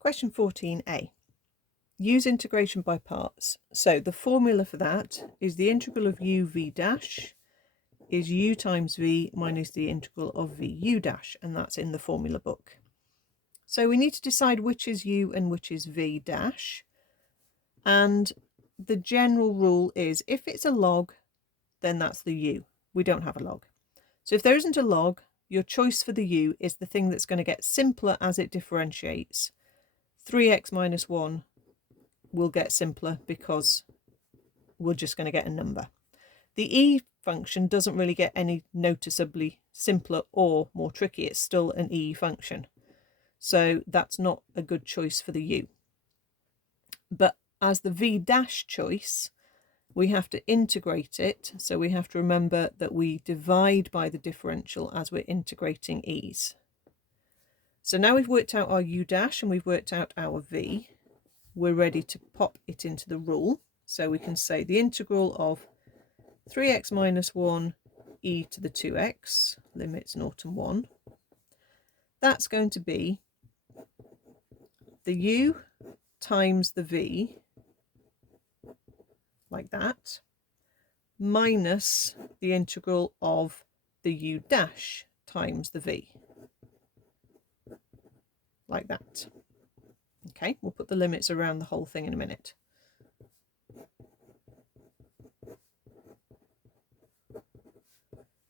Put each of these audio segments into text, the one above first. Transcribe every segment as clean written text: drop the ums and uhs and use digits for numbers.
Question 14a. Use integration by parts. So the formula for that is the integral of u v dash is u times v minus the integral of v u dash, and that's in the formula book. So we need to decide which is u and which is v dash. And the general rule is if it's a log, then that's the u. We don't have a log. So if there isn't a log, your choice for the u is the thing that's going to get simpler as it differentiates. 3x minus 1 will get simpler because we're just going to get a number. The e function doesn't really get any noticeably simpler or more tricky. It's still an e function. So that's not a good choice for the u. But as the v dash choice, we have to integrate it. So we have to remember that we divide by the differential as we're integrating e's. So now we've worked out our u dash and we've worked out our v. We're ready to pop it into the rule. So we can say the integral of 3x minus 1 e to the 2x, limits 0 to 1. That's going to be the u times the v, like that, minus the integral of the u dash times the v, like that. Okay, we'll put the limits around the whole thing in a minute.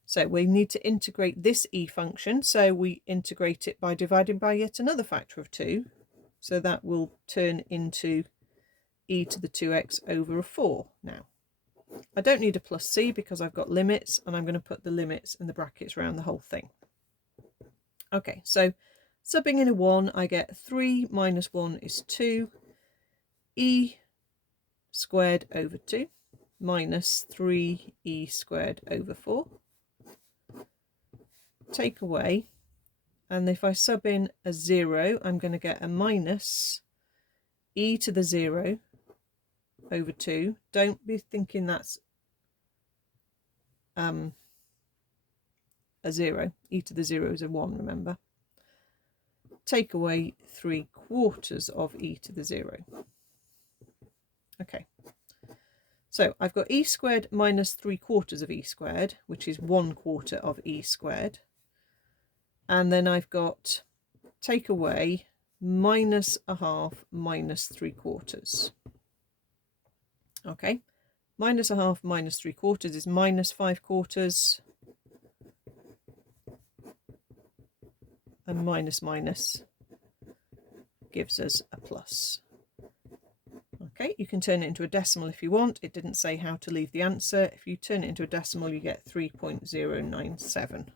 So we need to integrate this e function, so we integrate it by dividing by yet another factor of 2. So that will turn into e to the 2x over a 4 now. I don't need a plus c because I've got limits, and I'm going to put the limits in the brackets around the whole thing. Okay, so subbing in a 1, I get 3 minus 1 is 2, e squared over 2 minus 3e squared over 4. Take away, and if I sub in a 0, I'm going to get a minus e to the 0 over 2. Don't be thinking that's a 0. E to the 0 is a 1, remember. Take away 3/4 of e to the 0. Okay, so I've got e squared minus 3/4 of e squared, which is 1/4 of e squared. And then I've got take away minus a half minus 3/4. Okay, minus a half minus 3/4 is minus 5/4. And minus minus gives us a plus. Okay, you can turn it into a decimal if you want. It didn't say how to leave the answer. If you turn it into a decimal, you get 3.097.